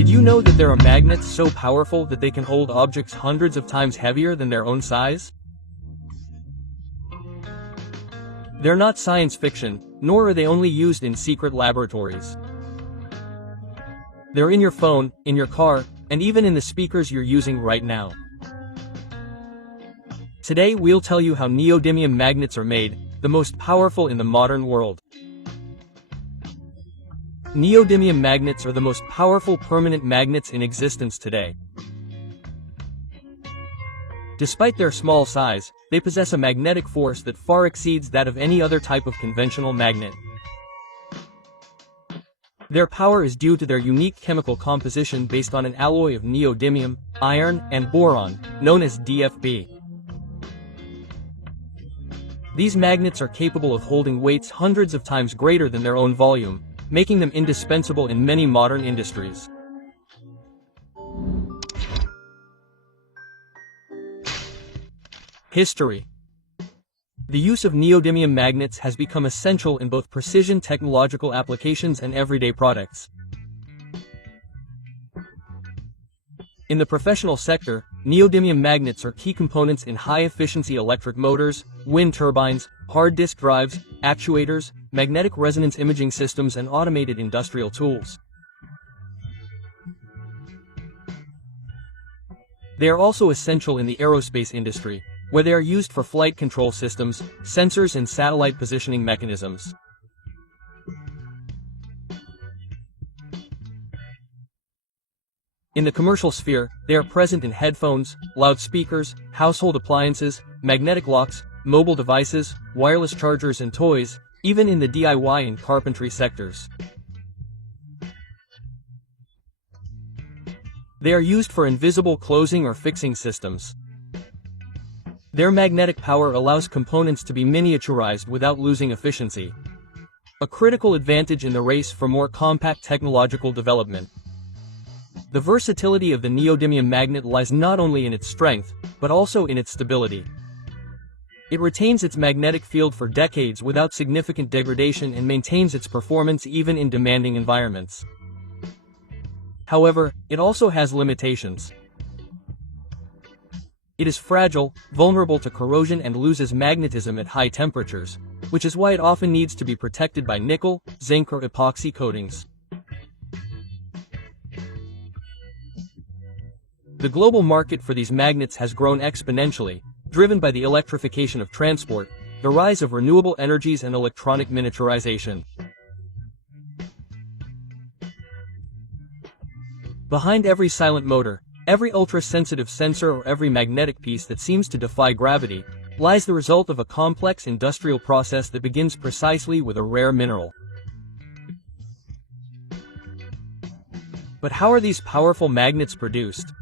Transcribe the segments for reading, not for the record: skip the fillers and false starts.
Did you know that there are magnets so powerful that they can hold objects hundreds of times heavier than their own size? They're not science fiction, nor are they only used in secret laboratories. They're in your phone, in your car, and even in the speakers you're using right now. Today we'll tell you how neodymium magnets are made, the most powerful in the modern world. Neodymium magnets are the most powerful permanent magnets in existence today. Despite their small size, they possess a magnetic force that far exceeds that of any other type of conventional magnet. Their power is due to their unique chemical composition based on an alloy of neodymium, iron, and boron, known as DFB. These magnets are capable of holding weights hundreds of times greater than their own volume, making them indispensable in many modern industries. History. The use of neodymium magnets has become essential in both precision technological applications and everyday products. In the professional sector, neodymium magnets are key components in high-efficiency electric motors, wind turbines, hard disk drives, actuators, magnetic resonance imaging systems, and automated industrial tools. They are also essential in the aerospace industry, where they are used for flight control systems, sensors, and satellite positioning mechanisms. In the commercial sphere, they are present in headphones, loudspeakers, household appliances, magnetic locks, mobile devices, wireless chargers, and toys, even in the DIY and carpentry sectors. They are used for invisible closing or fixing systems. Their magnetic power allows components to be miniaturized without losing efficiency, a critical advantage in the race for more compact technological development. The versatility of the neodymium magnet lies not only in its strength, but also in its stability. It retains its magnetic field for decades without significant degradation and maintains its performance even in demanding environments. However, it also has limitations. It is fragile, vulnerable to corrosion, and loses magnetism at high temperatures, which is why it often needs to be protected by nickel, zinc, or epoxy coatings. The global market for these magnets has grown exponentially, driven by the electrification of transport, the rise of renewable energies, and electronic miniaturization. Behind every silent motor, every ultra-sensitive sensor, or every magnetic piece that seems to defy gravity, lies the result of a complex industrial process that begins precisely with a rare mineral. But how are these powerful magnets produced?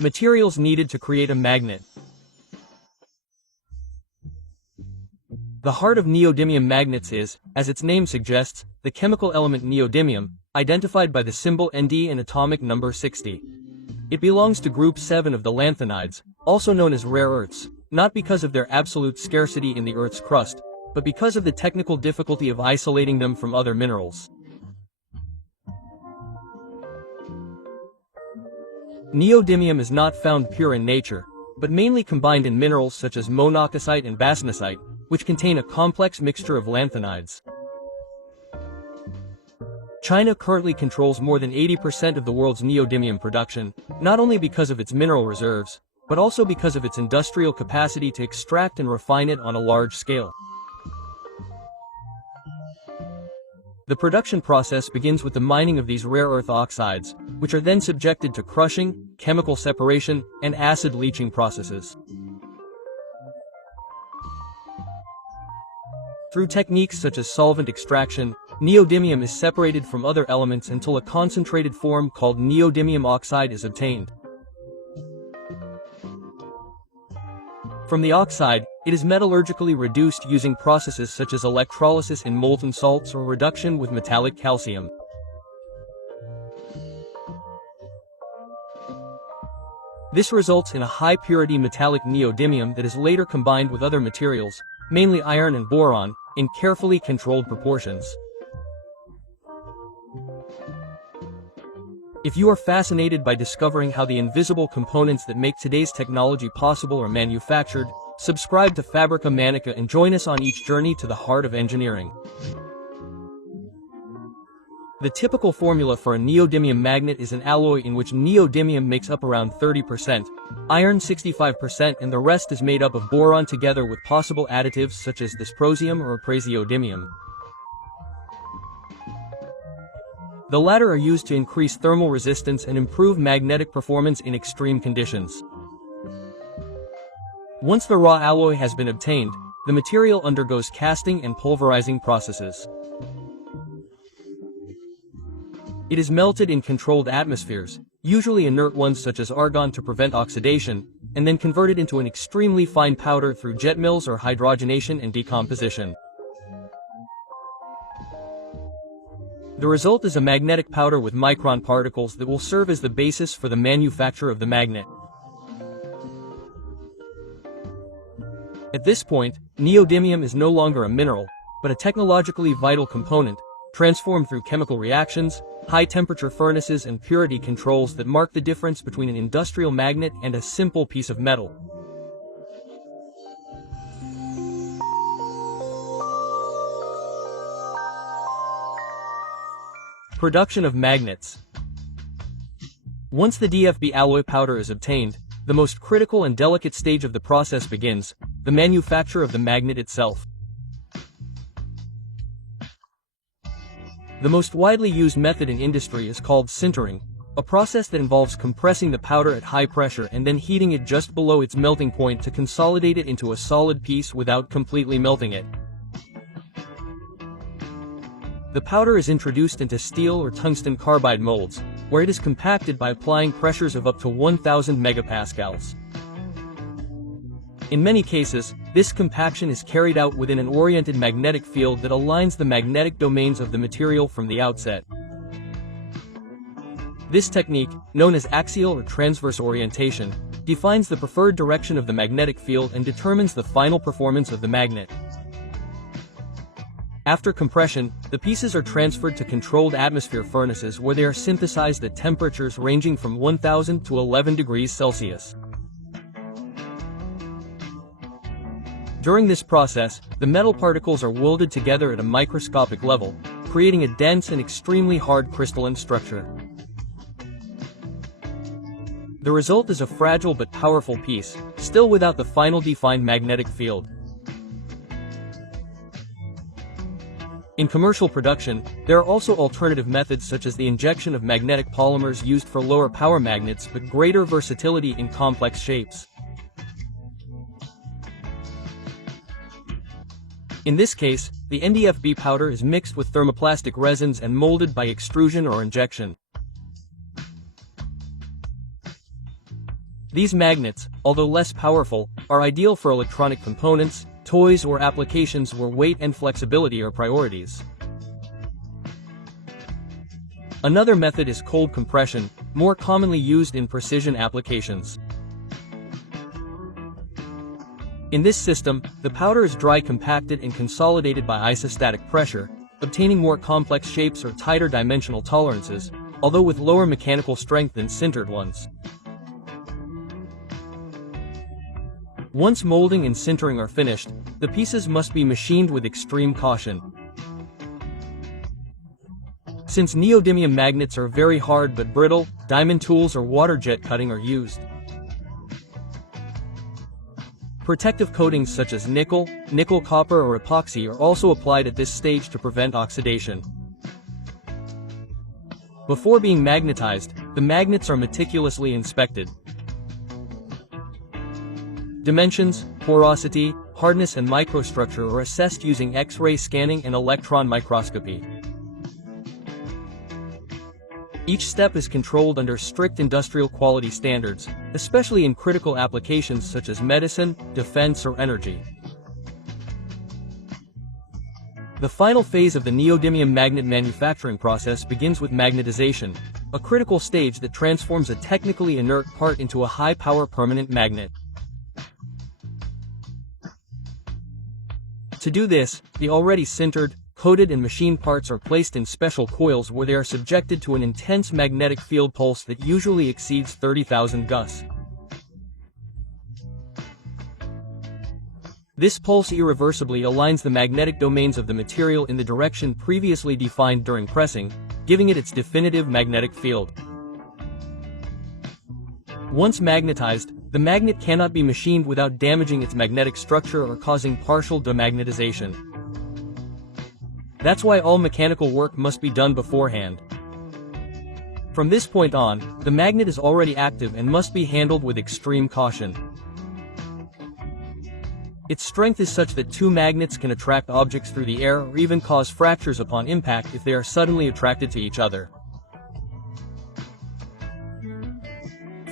Materials needed to create a magnet. The heart of neodymium magnets is, as its name suggests, the chemical element neodymium, identified by the symbol Nd and atomic number 60. It belongs to group 7 of the lanthanides, also known as rare earths, not because of their absolute scarcity in the Earth's crust, but because of the technical difficulty of isolating them from other minerals. Neodymium is not found pure in nature, but mainly combined in minerals such as monachosite and bastnasite, which contain a complex mixture of lanthanides. China currently controls more than 80% of the world's neodymium production, not only because of its mineral reserves, but also because of its industrial capacity to extract and refine it on a large scale. The production process begins with the mining of these rare earth oxides, which are then subjected to crushing, chemical separation, and acid leaching processes. Through techniques such as solvent extraction, neodymium is separated from other elements until a concentrated form called neodymium oxide is obtained. From the oxide, it is metallurgically reduced using processes such as electrolysis in molten salts or reduction with metallic calcium. This results in a high-purity metallic neodymium that is later combined with other materials, mainly iron and boron, in carefully controlled proportions. If you are fascinated by discovering how the invisible components that make today's technology possible are manufactured, subscribe to Fabrica Manica and join us on each journey to the heart of engineering. The typical formula for a neodymium magnet is an alloy in which neodymium makes up around 30%, iron 65%, and the rest is made up of boron together with possible additives such as dysprosium or praseodymium. The latter are used to increase thermal resistance and improve magnetic performance in extreme conditions. Once the raw alloy has been obtained, the material undergoes casting and pulverizing processes. It is melted in controlled atmospheres, usually inert ones such as argon to prevent oxidation, and then converted into an extremely fine powder through jet mills or hydrogenation and decomposition. The result is a magnetic powder with micron particles that will serve as the basis for the manufacture of the magnet. At this point, neodymium is no longer a mineral, but a technologically vital component, transformed through chemical reactions, high-temperature furnaces and purity controls that mark the difference between an industrial magnet and a simple piece of metal. Production of magnets. Once the DFB alloy powder is obtained, the most critical and delicate stage of the process begins, the manufacture of the magnet itself. The most widely used method in industry is called sintering, a process that involves compressing the powder at high pressure and then heating it just below its melting point to consolidate it into a solid piece without completely melting it. The powder is introduced into steel or tungsten carbide molds, where it is compacted by applying pressures of up to 1000 megapascals. In many cases, this compaction is carried out within an oriented magnetic field that aligns the magnetic domains of the material from the outset. This technique, known as axial or transverse orientation, defines the preferred direction of the magnetic field and determines the final performance of the magnet. After compression, the pieces are transferred to controlled atmosphere furnaces where they are synthesized at temperatures ranging from 1000 to 11 degrees Celsius. During this process, the metal particles are welded together at a microscopic level, creating a dense and extremely hard crystalline structure. The result is a fragile but powerful piece, still without the final defined magnetic field. In commercial production, there are also alternative methods such as the injection of magnetic polymers used for lower power magnets but greater versatility in complex shapes. In this case, the NdFb powder is mixed with thermoplastic resins and molded by extrusion or injection. These magnets, although less powerful, are ideal for electronic components, toys or applications where weight and flexibility are priorities. Another method is cold compression, more commonly used in precision applications. In this system, the powder is dry compacted and consolidated by isostatic pressure, obtaining more complex shapes or tighter dimensional tolerances, although with lower mechanical strength than sintered ones. Once molding and sintering are finished, the pieces must be machined with extreme caution. Since neodymium magnets are very hard but brittle, diamond tools or water jet cutting are used. Protective coatings such as nickel, nickel copper or epoxy are also applied at this stage to prevent oxidation. Before being magnetized, the magnets are meticulously inspected. Dimensions, porosity, hardness and microstructure are assessed using X-ray scanning and electron microscopy. Each step is controlled under strict industrial quality standards, especially in critical applications such as medicine, defense or energy. The final phase of the neodymium magnet manufacturing process begins with magnetization, a critical stage that transforms a technically inert part into a high-power permanent magnet. To do this, the already sintered, coated and machined parts are placed in special coils where they are subjected to an intense magnetic field pulse that usually exceeds 30,000 Gus. This pulse irreversibly aligns the magnetic domains of the material in the direction previously defined during pressing, giving it its definitive magnetic field. Once magnetized, the magnet cannot be machined without damaging its magnetic structure or causing partial demagnetization. That's why all mechanical work must be done beforehand. From this point on, the magnet is already active and must be handled with extreme caution. Its strength is such that two magnets can attract objects through the air or even cause fractures upon impact if they are suddenly attracted to each other.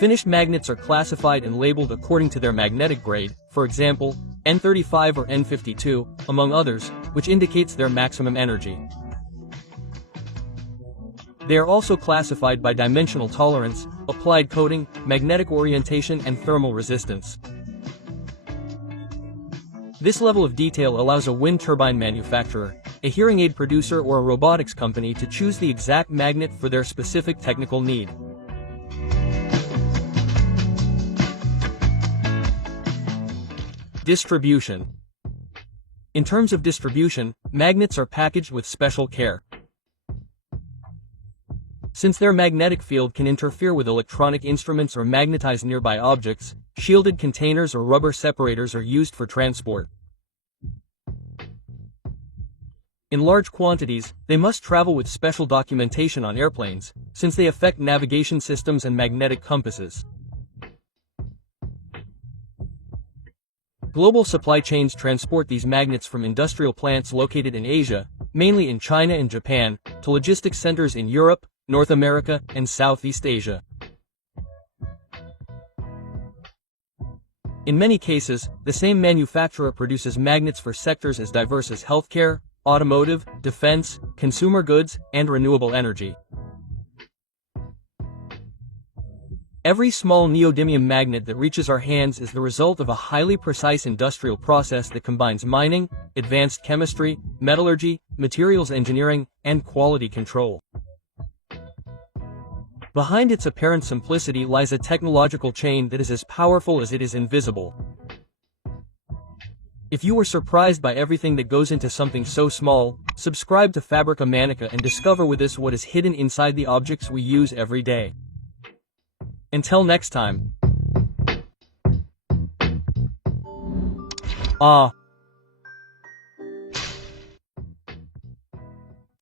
Finished magnets are classified and labeled according to their magnetic grade, for example, N35 or N52, among others, which indicates their maximum energy. They are also classified by dimensional tolerance, applied coating, magnetic orientation and thermal resistance. This level of detail allows a wind turbine manufacturer, a hearing aid producer or a robotics company to choose the exact magnet for their specific technical need. Distribution. In terms of distribution, magnets are packaged with special care. Since their magnetic field can interfere with electronic instruments or magnetize nearby objects, shielded containers or rubber separators are used for transport. In large quantities, they must travel with special documentation on airplanes, since they affect navigation systems and magnetic compasses. Global supply chains transport these magnets from industrial plants located in Asia, mainly in China and Japan, to logistics centers in Europe, North America, and Southeast Asia. In many cases, the same manufacturer produces magnets for sectors as diverse as healthcare, automotive, defense, consumer goods, and renewable energy. Every small neodymium magnet that reaches our hands is the result of a highly precise industrial process that combines mining, advanced chemistry, metallurgy, materials engineering, and quality control. Behind its apparent simplicity lies a technological chain that is as powerful as it is invisible. If you were surprised by everything that goes into something so small, subscribe to Fabrica Manica and discover with us what is hidden inside the objects we use every day. Until next time.